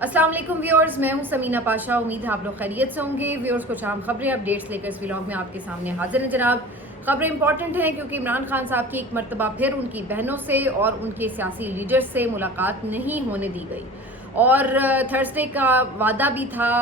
अस्सलाम वालेकुम व्यूअर्स, मैं हूं समीना पाशा। उम्मीद है आप लोग खैरियत से होंगे। व्यूअर्स, कुछ आम खबरें अपडेट्स लेकर इस व्लॉग में आपके सामने हाजिर हैं जनाब। खबरें इंपॉर्टेंट हैं क्योंकि इमरान खान साहब की एक मरतबा फिर उनकी बहनों से और उनके सियासी लीडर्स से मुलाकात नहीं होने दी गई और थर्सडे का वादा भी था।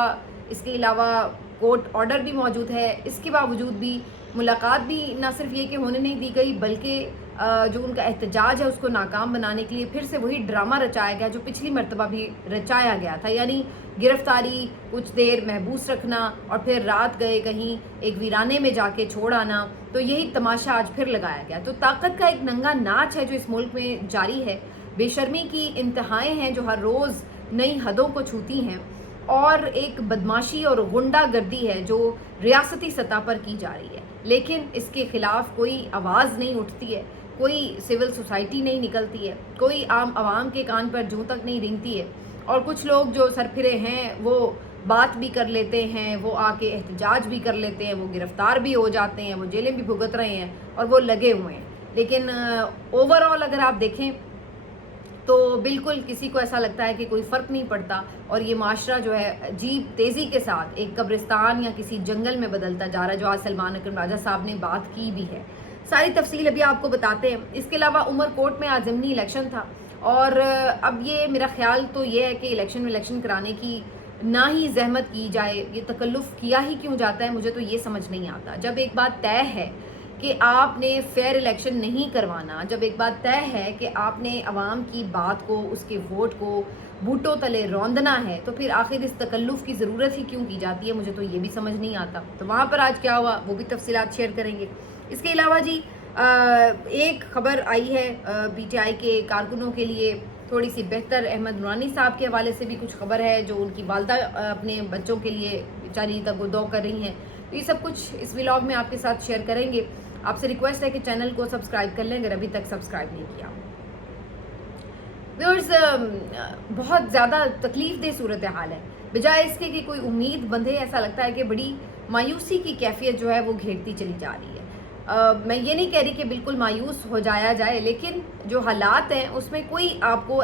इसके अलावा कोर्ट ऑर्डर भी मौजूद है। इसके बावजूद भी मुलाकात भी ना सिर्फ ये कि होने नहीं दी गई, बल्कि जो उनका एहतजाज है उसको नाकाम बनाने के लिए फिर से वही ड्रामा रचाया गया जो पिछली मरतबा भी रचाया गया था, यानी गिरफ्तारी, कुछ देर महबूस रखना और फिर रात गए कहीं एक वीराने में जाके छोड़ आना। तो यही तमाशा आज फिर लगाया गया। तो ताकत का एक नंगा नाच है जो इस मुल्क में जारी है। बेशर्मी की इंतहाएं हैं जो हर रोज़ नई हदों को छूती हैं और एक बदमाशी और गुंडागर्दी है जो रियासती सतह पर की जा रही है, लेकिन इसके खिलाफ कोई आवाज़ नहीं उठती है, कोई सिविल सोसाइटी नहीं निकलती है, कोई आम आवाम के कान पर जूं तक नहीं रेंगती है। और कुछ लोग जो सरफिरे हैं वो बात भी कर लेते हैं, वो आके एहतजाज भी कर लेते हैं, वो गिरफ्तार भी हो जाते हैं, वो जेलें भी भुगत रहे हैं और वो लगे हुए हैं। लेकिन ओवरऑल अगर आप देखें तो बिल्कुल किसी को ऐसा लगता है कि कोई फ़र्क नहीं पड़ता और ये माशरा जो है अजीब तेज़ी के साथ एक कब्रिस्तान या किसी जंगल में बदलता जा रहा है, जो आज सलमान अकरम राजा साहब ने बात की भी है। सारी तफसील अभी आपको बताते हैं। इसके अलावा उमरकोट में आज ज़मीनी इलेक्शन था और अब ये मेरा ख्याल तो ये है कि इलेक्शन कराने की ना ही जहमत की जाए, ये तकल्लुफ़ किया ही क्यों जाता है, मुझे तो ये समझ नहीं आता। जब एक बात तय है कि आपने फेयर इलेक्शन नहीं करवाना, जब एक बात तय है कि आपने अवाम की बात को, उसके वोट को बूटों तले रौंदना है, तो फिर आखिर इस तकल्लुफ़ की ज़रूरत ही क्यों की जाती है, मुझे तो ये भी समझ नहीं आता। तो वहाँ पर आज क्या हुआ वो भी तफसीलात शेयर करेंगे। इसके अलावा जी एक खबर आई है PTI के कारकुनों के लिए थोड़ी सी बेहतर। अहमद नूरानी साहब के हवाले से भी कुछ खबर है जो उनकी वालदा अपने बच्चों के लिए बेचारी तगोदो कर रही हैं। तो ये सब कुछ इस व्लॉग में आपके साथ शेयर करेंगे। आपसे रिक्वेस्ट है कि चैनल को सब्सक्राइब कर लें अगर अभी तक सब्सक्राइब नहीं किया। व्यूअर्स, बहुत ज़्यादा तकलीफ दह सूरत हाल है। बजाय इसके कि कोई उम्मीद बंधे, ऐसा लगता है कि बड़ी मायूसी की कैफियत जो है वो घेरती चली जा रही है। मैं ये नहीं कह रही कि बिल्कुल मायूस हो जाया जाए, लेकिन जो हालात हैं उसमें कोई आपको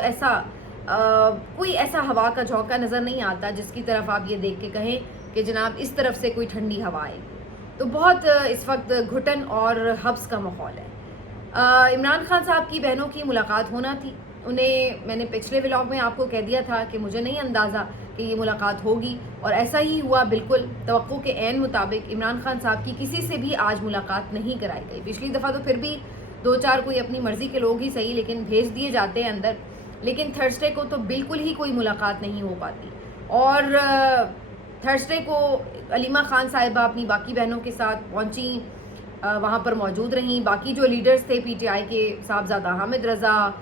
कोई ऐसा हवा का झोंका नज़र नहीं आता जिसकी तरफ आप ये देख के कहें कि जनाब इस तरफ से कोई ठंडी हवा आएगी। तो बहुत इस वक्त घुटन और हब्स का माहौल है। इमरान खान साहब की बहनों की मुलाकात होना थी। उन्हें मैंने पिछले व्लॉग में आपको कह दिया था कि मुझे नहीं अंदाज़ा कि ये मुलाकात होगी और ऐसा ही हुआ। बिल्कुल तवक्को के ऐन मुताबिक इमरान खान साहब की किसी से भी आज मुलाकात नहीं कराई गई। पिछली दफ़ा तो फिर भी 2-4 कोई अपनी मर्ज़ी के लोग ही सही लेकिन भेज दिए जाते हैं अंदर, लेकिन थर्सडे को तो बिल्कुल ही कोई मुलाकात नहीं हो पाती। और थर्सडे को अलीमा खान साहिबा अपनी बाकी बहनों के साथ पहुंची, वहाँ पर मौजूद रहीं। बाकी जो लीडर्स थे PTI के, साहबजादा हामिद रज़ा,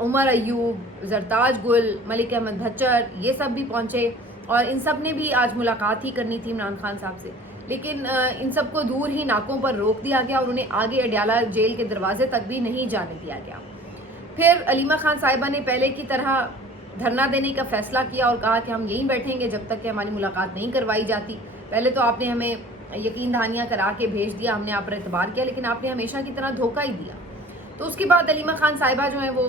उमर अयूब, जरताज गुल, मलिक अहमद भच्चर, ये सब भी पहुँचे और इन सब ने भी आज मुलाकात ही करनी थी इमरान खान साहब से। लेकिन इन सबको दूर ही नाकों पर रोक दिया गया और उन्हें आगे अडयाला जेल के दरवाजे तक भी नहीं जाने दिया गया। फिर अलीमा खान साहिबा ने पहले की तरह धरना देने का फैसला किया और कहा कि हम यहीं बैठेंगे जब तक कि हमारी मुलाकात नहीं करवाई जाती। पहले तो आपने हमें यकीन दहानियाँ करा के भेज दिया, हमने आप पर एतबार किया, लेकिन आपने हमेशा की तरह धोखा ही दिया। तो उसके बाद अलीमा खान साहिबा जो हैं वो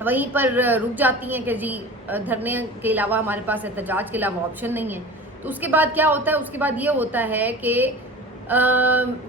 वहीं पर रुक जाती हैं कि जी धरने के अलावा हमारे पास एहतजाज के अलावा ऑप्शन नहीं है। तो उसके बाद क्या होता है, उसके बाद ये होता है कि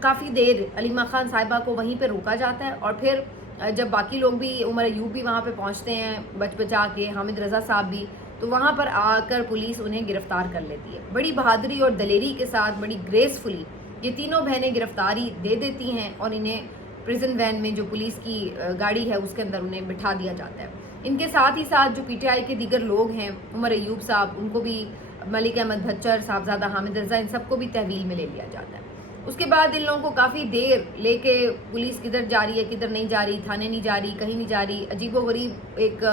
काफ़ी देर अलीमा खान साहिबा को वहीं पर रोका जाता है और फिर जब बाकी लोग भी, उमर अयूब भी वहाँ पे पहुँचते हैं बचा के, हामिद रज़ा साहब भी, तो वहाँ पर आकर पुलिस उन्हें गिरफ़्तार कर लेती है। बड़ी बहादुरी और दलेरी के साथ, बड़ी ग्रेसफुली ये तीनों बहनें गिरफ़्तारी दे देती हैं और इन्हें प्रिजन वैन में, जो पुलिस की गाड़ी है उसके अंदर उन्हें बिठा दिया जाता है। इनके साथ ही साथ जो PTI के दीगर लोग हैं, उमर अयूब साहब, उनको भी, मलिक अहमद भच्चर, साहबजादा हामिद रज़ा, इन सबको भी तहवील में ले लिया जाता है। उसके बाद इन लोगों को काफ़ी देर लेके पुलिस किधर जा रही है किधर नहीं जा रही, थाने नहीं जा रही, कहीं नहीं जा रही, अजीबोगरीब एक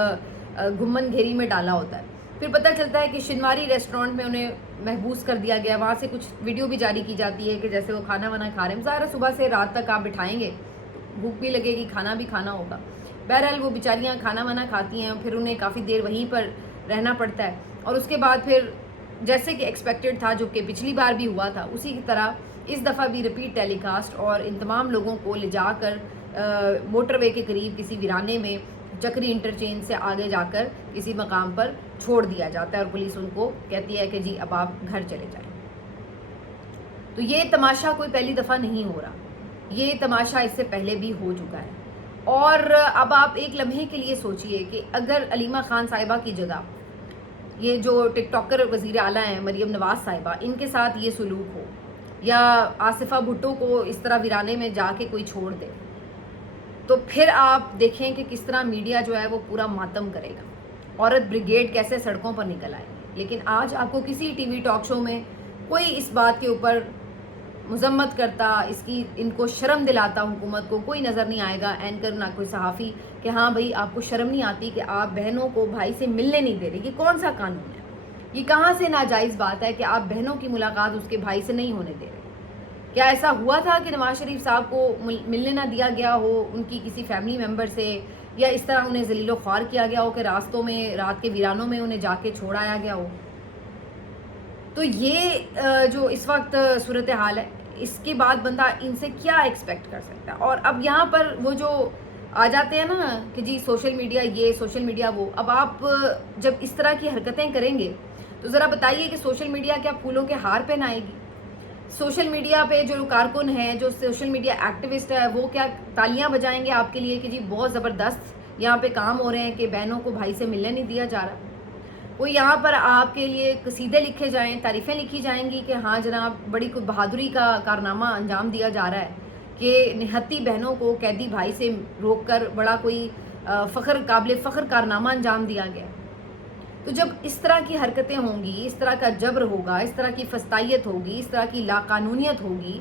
घुम्मन घेरी में डाला होता है। फिर पता चलता है कि शिनवारी रेस्टोरेंट में उन्हें महबूस कर दिया गया। वहाँ से कुछ वीडियो भी जारी की जाती है कि जैसे वो खाना वाना खा रहे हैं। ज़ाहिर सुबह से रात तक आप बिठाएंगे, भूख भी लगेगी, खाना भी खाना होगा। बहरहाल वो बेचारियाँ खाना वाना खाती हैं, फिर उन्हें काफ़ी देर वहीं पर रहना पड़ता है और उसके बाद फिर जैसे कि एक्सपेक्टेड था, जो कि पिछली बार भी हुआ था, उसी की तरह इस दफ़ा भी रिपीट टेलीकास्ट और इन तमाम लोगों को ले जाकर मोटरवे के करीब किसी वीराने में चक्री इंटरचेंज से आगे जाकर किसी मकाम पर छोड़ दिया जाता है और पुलिस उनको कहती है कि जी अब आप घर चले जाएं। तो ये तमाशा कोई पहली दफ़ा नहीं हो रहा, ये तमाशा इससे पहले भी हो चुका है। और अब आप एक लम्हे के लिए सोचिए कि अगर अलीमा खान साहिबा की जगह ये जो टिकटॉकर वज़ीर आला हैं मरियम नवाज़ साहिबा, इनके साथ ये सलूक हो, या आसिफा भुट्टो को इस तरह वीराने में जाके कोई छोड़ दे, तो फिर आप देखें कि किस तरह मीडिया जो है वो पूरा मातम करेगा, औरत ब्रिगेड कैसे सड़कों पर निकल आएगी। लेकिन आज आपको किसी टीवी टॉक शो में कोई इस बात के ऊपर मजम्मत करता, इनको शर्म दिलाता हुकूमत को कोई नज़र नहीं आएगा, एंकर ना कोई सहाफ़ी, कि हाँ भाई आपको शर्म नहीं आती कि आप बहनों को भाई से मिलने नहीं दे रहे। ये कौन सा कानून है? ये कहाँ से नाजायज़ बात है कि आप बहनों की मुलाकात उसके भाई से नहीं होने दे रहे? क्या ऐसा हुआ था कि नवाज शरीफ साहब को मिलने ना दिया गया हो उनकी किसी फैमिली मेम्बर से, या इस तरह उन्हें जलीलो ख्वार किया गया हो कि रास्तों में रात के वीरानों में उन्हें जाके छोड़ाया गया हो? तो ये जो इस वक्त सूरत हाल है, इसके बाद बंदा इनसे क्या एक्सपेक्ट कर सकता है? और अब यहाँ पर वो जो आ जाते हैं ना कि जी सोशल मीडिया ये, सोशल मीडिया वो। अब आप जब इस तरह की हरकतें करेंगे तो ज़रा बताइए कि सोशल मीडिया क्या फूलों के हार पहनाएगी? सोशल मीडिया पे जो कारकुन है, जो सोशल मीडिया एक्टिविस्ट है, वो क्या तालियां बजाएंगे आपके लिए कि जी बहुत ज़बरदस्त यहाँ पे काम हो रहे हैं कि बहनों को भाई से मिलने नहीं दिया जा रहा? कोई यहाँ पर आपके लिए कसीदे लिखे जाएं, तारीफ़ें लिखी जाएंगी कि हाँ जनाब बड़ी कोई बहादुरी का कारनामा अंजाम दिया जा रहा है कि निहत्ती बहनों को कैदी भाई से रोक कर बड़ा कोई काबिल फ़ख्र कारनामा अंजाम दिया गया। तो जब इस तरह की हरकतें होंगी, इस तरह का जबर होगा, इस तरह की फस्तायत होगी, इस तरह की लाकानूनियत होगी,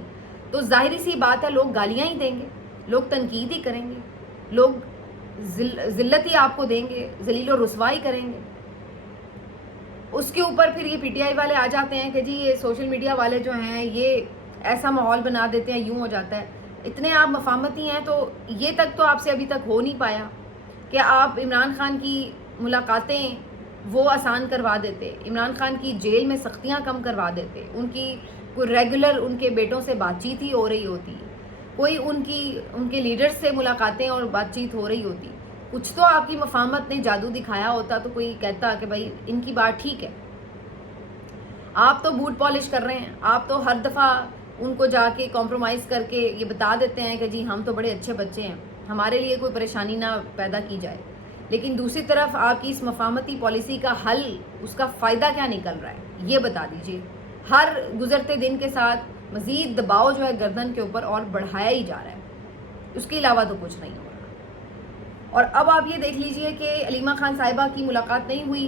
तो जाहिर सी बात है लोग गालियाँ ही देंगे, लोग तनकीद ही करेंगे, लोग जिल्लत ही आपको देंगे, जलील और रुसवाई करेंगे। उसके ऊपर फिर ये पीटीआई वाले आ जाते हैं कि जी ये सोशल मीडिया वाले जो हैं ये ऐसा माहौल बना देते हैं, यूँ हो जाता है। इतने आप मफामती हैं तो ये तक तो आपसे अभी तक हो नहीं पाया कि आप इमरान खान की मुलाकातें वो आसान करवा देते, इमरान खान की जेल में सख्तियां कम करवा देते, उनकी कोई रेगुलर उनके बेटों से बातचीत ही हो रही होती, कोई उनके लीडर्स से मुलाकातें और बातचीत हो रही होती, कुछ तो आपकी मफामत ने जादू दिखाया होता तो कोई कहता कि भाई इनकी बात ठीक है। आप तो बूट पॉलिश कर रहे हैं, आप तो हर दफ़ा उनको जाके कॉम्प्रोमाइज़ करके ये बता देते हैं कि जी हम तो बड़े अच्छे बच्चे हैं, हमारे लिए कोई परेशानी ना पैदा की जाए। लेकिन दूसरी तरफ आपकी इस मफामती पॉलिसी का हल, उसका फ़ायदा क्या निकल रहा है ये बता दीजिए। हर गुजरते दिन के साथ मज़ीद दबाव जो है गर्दन के ऊपर और बढ़ाया ही जा रहा है, उसके अलावा तो कुछ नहीं हो रहा। और अब आप ये देख लीजिए कि अलीमा खान साहिबा की मुलाकात नहीं हुई,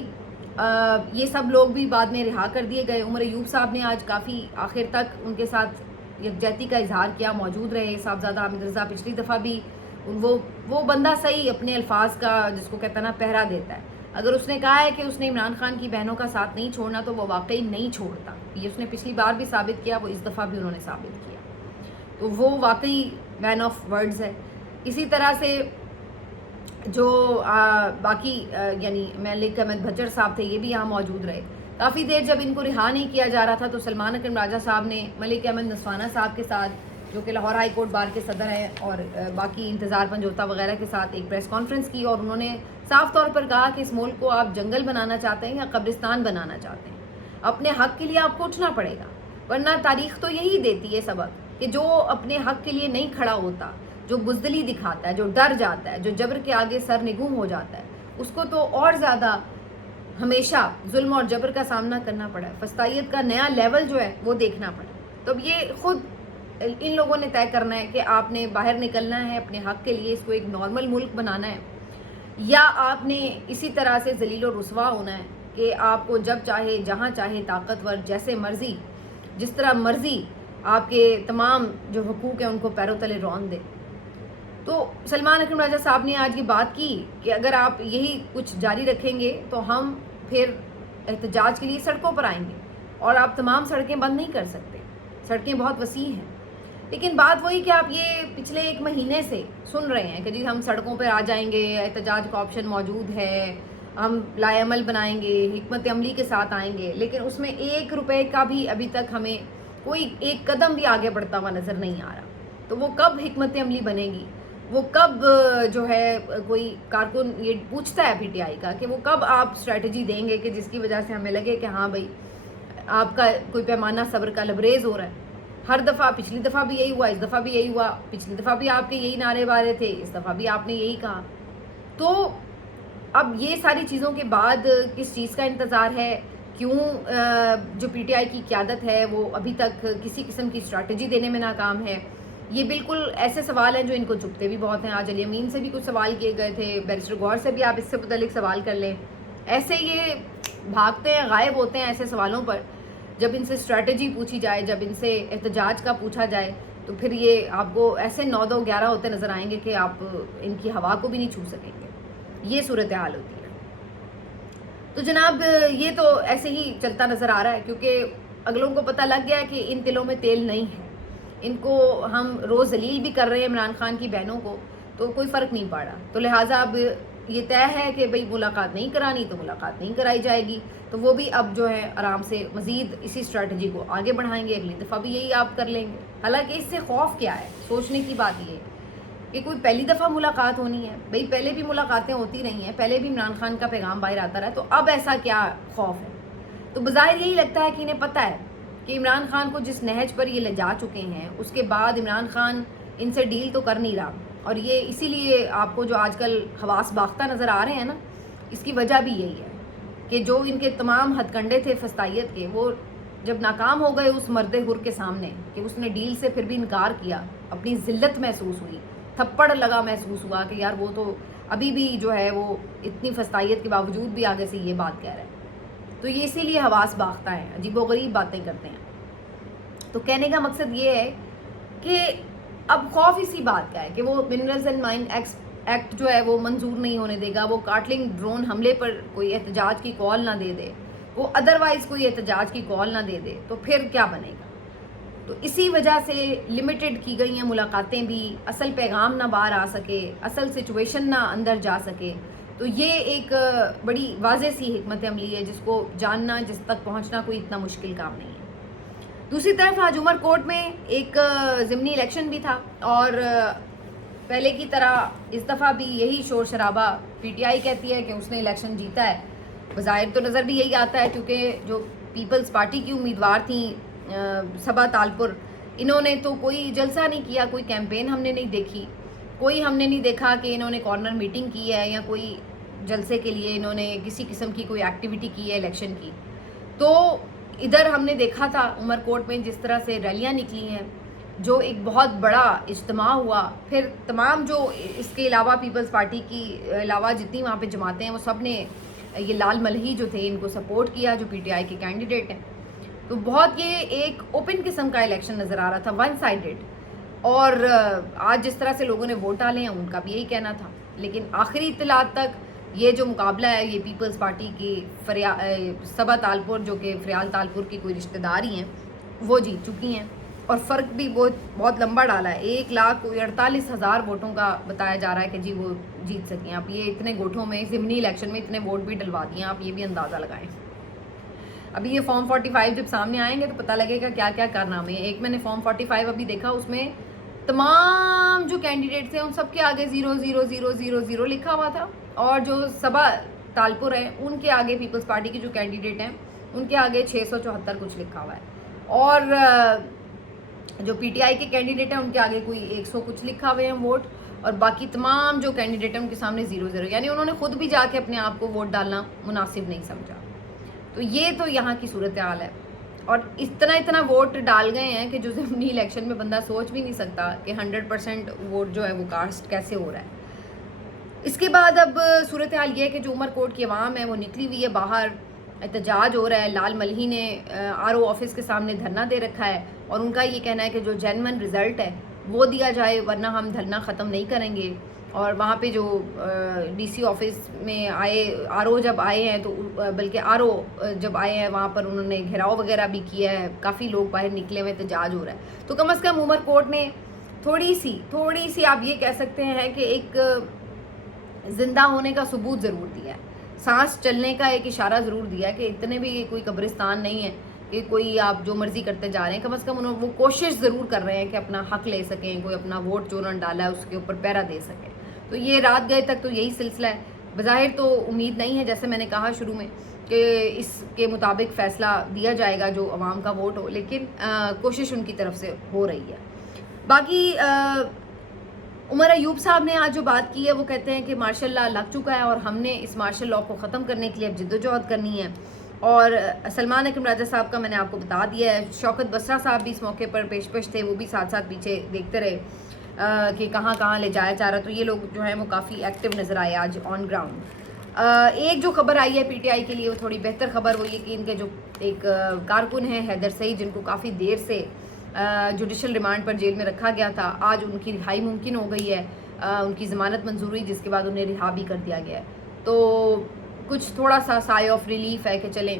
ये सब लोग भी बाद में रिहा कर दिए गए। उमर अयूब साहब ने आज काफ़ी आखिर तक उनके साथ यकजहती का इजहार किया, मौजूद रहे। साहबजादा हामिद रज़ा पिछली दफ़ा भी वो बंदा सही अपने अल्फाज का जिसको कहता है ना पहरा देता है। अगर उसने कहा है कि उसने इमरान खान की बहनों का साथ नहीं छोड़ना तो वो वाकई नहीं छोड़ता। ये उसने पिछली बार भी साबित किया, वो इस दफ़ा भी उन्होंने साबित किया, तो वो वाकई मैन ऑफ वर्ड्स है। इसी तरह से जो बाकी यानी मलिक अहमद भज्जर साहब थे, ये भी यहाँ मौजूद रहे काफ़ी देर। जब इनको रिहा नहीं किया जा रहा था तो सलमान अकरम राजा साहब ने मलिक अहमद नसवाना साहब के साथ, जो कि लाहौर हाई कोर्ट बार के सदर हैं, और बाकी इंतज़ार पंजोता वगैरह के साथ एक प्रेस कॉन्फ्रेंस की, और उन्होंने साफ तौर पर कहा कि इस मुल्क को आप जंगल बनाना चाहते हैं या कब्रिस्तान बनाना चाहते हैं, अपने हक़ के लिए आपको उठना पड़ेगा, वरना तारीख़ तो यही देती है सबक कि जो अपने हक़ के लिए नहीं खड़ा होता, जो बुज़दिली दिखाता है, जो डर जाता है, जो जबर के आगे सर निगूम हो जाता है, उसको तो और ज़्यादा हमेशा जुल्म और जबर का सामना करना पड़ा है। फस्तायत का नया लेवल जो है वो देखना पड़ा। तो अब ये खुद इन लोगों ने तय करना है कि आपने बाहर निकलना है अपने हक़ के लिए, इसको एक नॉर्मल मुल्क बनाना है, या आपने इसी तरह से जलील और रुसवा होना है कि आपको जब चाहे जहाँ चाहे ताकतवर जैसे मर्ज़ी जिस तरह मर्ज़ी आपके तमाम जो हुकूक हैं उनको पैरों तले रौंद दे। तो सलमान अकरम राजा साहब ने आज ये बात की कि अगर आप यही कुछ जारी रखेंगे तो हम फिर एहतजाज के लिए सड़कों पर आएंगे, और आप तमाम सड़कें बंद नहीं कर सकते, सड़कें बहुत वसी हैं। लेकिन बात वही कि आप ये पिछले 1 महीने से सुन रहे हैं कि जी हम सड़कों पर आ जाएंगे, एहतजाज का ऑप्शन मौजूद है, हम लाएअमल बनाएंगे, हिकमत अमली के साथ आएंगे, लेकिन उसमें 1 रुपये का भी अभी तक हमें कोई एक कदम भी आगे बढ़ता हुआ नज़र नहीं आ रहा। तो वो कब हिकमत अमली बनेगी, وہ کب جو ہے کوئی کارکن یہ پوچھتا ہے پی ٹی آئی کا کہ وہ کب آپ اسٹریٹجی دیں گے کہ جس کی وجہ سے ہمیں لگے کہ ہاں بھائی آپ کا کوئی پیمانہ صبر کا لبریز ہو رہا ہے. ہر دفعہ پچھلی دفعہ بھی یہی ہوا, اس دفعہ بھی یہی ہوا, پچھلی دفعہ بھی آپ کے یہی نعرے بارے تھے, اس دفعہ بھی آپ نے یہی کہا. تو اب یہ ساری چیزوں کے بعد کس چیز کا انتظار ہے؟ کیوں جو پی ٹی آئی کی قیادت ہے وہ ابھی تک کسی قسم کی اسٹریٹجی دینے میں ناکام ہے؟ یہ بالکل ایسے سوال ہیں جو ان کو چبھتے بھی بہت ہیں. آج علی امین سے بھی کچھ سوال کیے گئے تھے, بیرسٹر غور سے بھی آپ اس سے متعلق سوال کر لیں. ایسے یہ بھاگتے ہیں, غائب ہوتے ہیں ایسے سوالوں پر. جب ان سے اسٹریٹجی پوچھی جائے, جب ان سے احتجاج کا پوچھا جائے, تو پھر یہ آپ کو ایسے 9-2-11 ہوتے نظر آئیں گے کہ آپ ان کی ہوا کو بھی نہیں چھو سکیں گے. یہ صورتحال ہوتی ہے. تو جناب یہ تو ایسے ہی چلتا نظر آ رہا ہے, کیونکہ اگلوں کو پتہ لگ گیا کہ ان تلوں میں تیل نہیں ہے. ان کو ہم روز ذلیل بھی کر رہے ہیں عمران خان کی بہنوں کو, تو کوئی فرق نہیں پڑ رہا. تو لہٰذا اب یہ طے ہے کہ بھئی ملاقات نہیں کرانی تو ملاقات نہیں کرائی جائے گی. تو وہ بھی اب جو ہے آرام سے مزید اسی اسٹریٹجی کو آگے بڑھائیں گے. اگلی دفعہ بھی یہی آپ کر لیں گے. حالانکہ اس سے خوف کیا ہے؟ سوچنے کی بات یہ ہے کہ کوئی پہلی دفعہ ملاقات ہونی ہے. بھئی پہلے بھی ملاقاتیں ہوتی رہی ہیں, پہلے بھی عمران خان کا پیغام باہر آتا رہا, تو اب ایسا کیا خوف ہے؟ تو بظاہر یہی لگتا ہے کہ انہیں پتہ ہے کہ عمران خان کو جس نہج پر یہ لے جا چکے ہیں, اس کے بعد عمران خان ان سے ڈیل تو کر نہیں رہا. اور یہ اسی لیے آپ کو جو آج کل حواس باختہ نظر آ رہے ہیں نا, اس کی وجہ بھی یہی ہے کہ جو ان کے تمام ہتھ کنڈے تھے فسطائیت کے, وہ جب ناکام ہو گئے اس مرد حر کے سامنے کہ اس نے ڈیل سے پھر بھی انکار کیا, اپنی ذلت محسوس ہوئی, تھپڑ لگا محسوس ہوا کہ یار وہ تو ابھی بھی جو ہے وہ اتنی فسطائیت کے باوجود بھی آگے سے یہ بات کہہ رہا ہے. تو یہ اسی لیے حواس باختہ ہیں, عجیب و غریب باتیں کرتے ہیں. تو کہنے کا مقصد یہ ہے کہ اب خوف اسی بات کا ہے کہ وہ منرلز اینڈ مائن ایکٹ جو ہے وہ منظور نہیں ہونے دے گا, وہ کارٹلنگ ڈرون حملے پر کوئی احتجاج کی کال نہ دے دے, وہ ادروائز کوئی احتجاج کی کال نہ دے دے, تو پھر کیا بنے گا؟ تو اسی وجہ سے لمیٹڈ کی گئی ہیں ملاقاتیں بھی, اصل پیغام نہ باہر آ سکے, اصل سچویشن نہ اندر جا سکے. تو یہ ایک بڑی واضح سی حکمت عملی ہے جس کو جاننا, جس تک پہنچنا کوئی اتنا مشکل کام نہیں ہے. دوسری طرف آج عمر کوٹ میں ایک ضمنی الیکشن بھی تھا, اور پہلے کی طرح اس دفعہ بھی یہی شور شرابہ. پی ٹی آئی کہتی ہے کہ اس نے الیکشن جیتا ہے. بظاہر تو نظر بھی یہی آتا ہے, کیونکہ جو پیپلز پارٹی کی امیدوار تھیں صبا تالپور, انہوں نے تو کوئی جلسہ نہیں کیا, کوئی کیمپین ہم نے نہیں دیکھی, کوئی ہم نے نہیں دیکھا کہ انہوں نے کارنر میٹنگ کی ہے یا کوئی جلسے کے لیے انہوں نے کسی قسم کی کوئی ایکٹیویٹی کی ہے الیکشن کی. تو ادھر ہم نے دیکھا تھا عمر کوٹ میں جس طرح سے ریلیاں نکلی ہیں, جو ایک بہت بڑا اجتماع ہوا. پھر تمام جو اس کے علاوہ پیپلز پارٹی کی علاوہ جتنی وہاں پہ جماعتیں ہیں, وہ سب نے یہ لال ملہی جو تھے ان کو سپورٹ کیا, جو پی ٹی آئی کے کینڈیڈیٹ ہیں. تو بہت یہ ایک اوپن قسم کا الیکشن نظر آ رہا تھا, ون سائیڈڈ. اور آج جس طرح سے لوگوں نے ووٹ ڈالے ہیں ان کا بھی یہی کہنا تھا. لیکن آخری اطلاعات تک یہ جو مقابلہ ہے یہ پیپلز پارٹی کی صبا تالپور, جو کہ فریال تالپور کی کوئی رشتہ دار ہی ہیں, وہ جیت چکی ہیں. اور فرق بھی بہت لمبا ڈالا ہے. 1,48,000 ووٹوں کا بتایا جا رہا ہے کہ جی وہ جیت سکیں. آپ یہ اتنے گوٹھوں میں ضمنی الیکشن میں اتنے ووٹ بھی ڈلوا دیے, آپ یہ بھی اندازہ لگائیں. ابھی یہ فارم 45 جب سامنے آئیں گے تو پتہ لگے گا کیا کیا کارنامے ہیں. ایک میں نے فارم 45 ابھی دیکھا, اس میں تمام جو کینڈیڈیٹس ہیں ان سب کے آگے 0,0,0,0,0 لکھا ہوا تھا, اور جو صبا تالپور ہیں ان کے آگے پیپلز پارٹی کے جو کینڈیڈیٹ ہیں ان کے آگے 674 کچھ لکھا ہوا ہے. اور جو پی ٹی آئی کے کینڈیڈیٹ ہیں ان کے آگے کوئی 100 کچھ لکھا ہوئے ہیں ووٹ, اور باقی تمام جو کینڈیڈیٹ ہیں ان کے سامنے 0,0. یعنی انہوں نے خود بھی جا کے اپنے آپ کو ووٹ ڈالنا مناسب نہیں سمجھا. تو یہ تو یہاں کی صورتحال ہے. اور اتنا ووٹ ڈال گئے ہیں کہ جو ضمنی الیکشن میں بندہ سوچ بھی نہیں سکتا کہ 100% ووٹ جو ہے وہ کاسٹ کیسے ہو رہا ہے. اس کے بعد اب صورتحال یہ ہے کہ جو عمر کوٹ کی عوام ہے وہ نکلی ہوئی ہے باہر, احتجاج ہو رہا ہے. لال ملہی نے آر او آفس کے سامنے دھرنا دے رکھا ہے, اور ان کا یہ کہنا ہے کہ جو جینون رزلٹ ہے وہ دیا جائے, ورنہ ہم دھرنا ختم نہیں کریں گے. اور وہاں پہ جو ڈی سی آفس میں آئے, آر او جب آئے ہیں تو بلکہ آر او جب آئے ہیں وہاں پر انہوں نے گھیراؤ وغیرہ بھی کیا ہے, کافی لوگ باہر نکلے ہوئے, احتجاج ہو رہا ہے. تو کم از کم عمر کوٹ نے تھوڑی سی آپ یہ کہہ سکتے ہیں کہ ایک زندہ ہونے کا ثبوت ضرور دیا ہے, سانس چلنے کا ایک اشارہ ضرور دیا ہے کہ اتنے بھی کوئی قبرستان نہیں ہے کہ کوئی آپ جو مرضی کرتے جا رہے ہیں، کم از کم وہ کوشش ضرور کر رہے ہیں کہ اپنا حق لے سکیں، کوئی اپنا ووٹ جو انہوں نے ڈالا ہے اس کے اوپر پہرا دے سکیں. تو یہ رات گئے تک تو یہی سلسلہ ہے. بظاہر تو امید نہیں ہے، جیسے میں نے کہا شروع میں، کہ اس کے مطابق فیصلہ دیا جائے گا جو عوام کا ووٹ ہو، لیکن کوشش ان کی طرف سے ہو رہی ہے. باقی عمر ایوب صاحب نے آج جو بات کی ہے، وہ کہتے ہیں کہ مارشل لا لگ چکا ہے اور ہم نے اس مارشل لا کو ختم کرنے کے لیے اب جدوجہد کرنی ہے. اور سلمان اکرم راجہ صاحب کا میں نے آپ کو بتا دیا ہے. شوکت بسرا صاحب بھی اس موقع پر پیش تھے، وہ بھی ساتھ ساتھ پیچھے دیکھتے رہے کہ کہاں کہاں لے جایا جا رہا. تو یہ لوگ جو ہیں وہ کافی ایکٹیو نظر آئے آج آن گراؤنڈ. ایک جو خبر آئی ہے پی ٹی آئی کے لیے، وہ تھوڑی بہتر خبر، وہ یہ کہ ان کے جو ایک کارکن ہیں حیدر سعید، جن کو کافی دیر سے جوڈیشل ریمانڈ پر جیل میں رکھا گیا تھا، آج ان کی رہائی ممکن ہو گئی ہے. ان کی ضمانت منظور ہوئی، جس کے بعد انہیں رہا بھی کر دیا گیا ہے. تو کچھ تھوڑا سا سائے آف ریلیف ہے کہ چلیں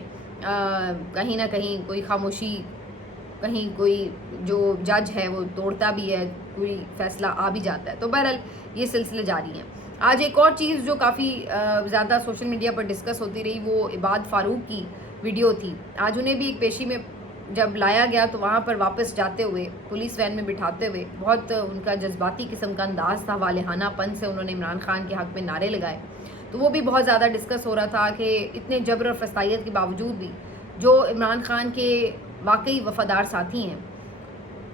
کہیں نہ کہیں کوئی خاموشی، کہیں کوئی جو جج ہے وہ توڑتا بھی ہے، کوئی فیصلہ آ بھی جاتا ہے. تو بہرحال یہ سلسلے جاری ہیں. آج ایک اور چیز جو کافی زیادہ سوشل میڈیا پر ڈسکس ہوتی رہی، وہ عباد فاروق کی ویڈیو تھی. آج انہیں بھی ایک پیشی میں جب لایا گیا تو وہاں پر واپس جاتے ہوئے پولیس وین میں بٹھاتے ہوئے بہت ان کا جذباتی قسم کا انداز تھا، والہانہ پن سے انہوں نے عمران خان کے حق میں نعرے لگائے. تو وہ بھی بہت زیادہ ڈسکس ہو رہا تھا کہ اتنے جبر اور فسادیت کے باوجود بھی جو عمران خان کے واقعی وفادار ساتھی ہیں،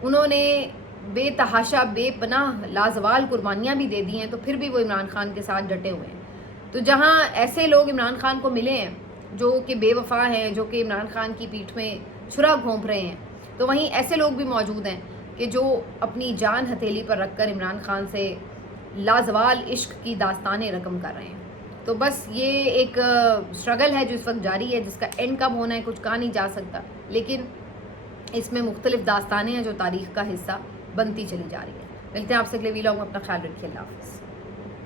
انہوں نے بے تحاشا بے پناہ لازوال قربانیاں بھی دے دی ہیں، تو پھر بھی وہ عمران خان کے ساتھ ڈٹے ہوئے ہیں. تو جہاں ایسے لوگ عمران خان کو ملے ہیں جو کہ بے وفا ہیں، جو کہ عمران خان کی پیٹھ میں چھرا گھونپ رہے ہیں، تو وہیں ایسے لوگ بھی موجود ہیں کہ جو اپنی جان ہتھیلی پر رکھ کر عمران خان سے لازوال عشق کی داستانیں رقم کر رہے ہیں. تو بس یہ ایک اسٹرگل ہے جو اس وقت جاری ہے، جس کا اینڈ کب ہونا ہے کچھ کہا نہیں جا سکتا، لیکن اس میں مختلف داستانیں ہیں جو تاریخ کا حصہ بنتی چلی جا رہی ہیں. ملتے ہیں آپ سے اگلے ویلاگ میں. اپنا خیال رکھیے. اللہ حافظ.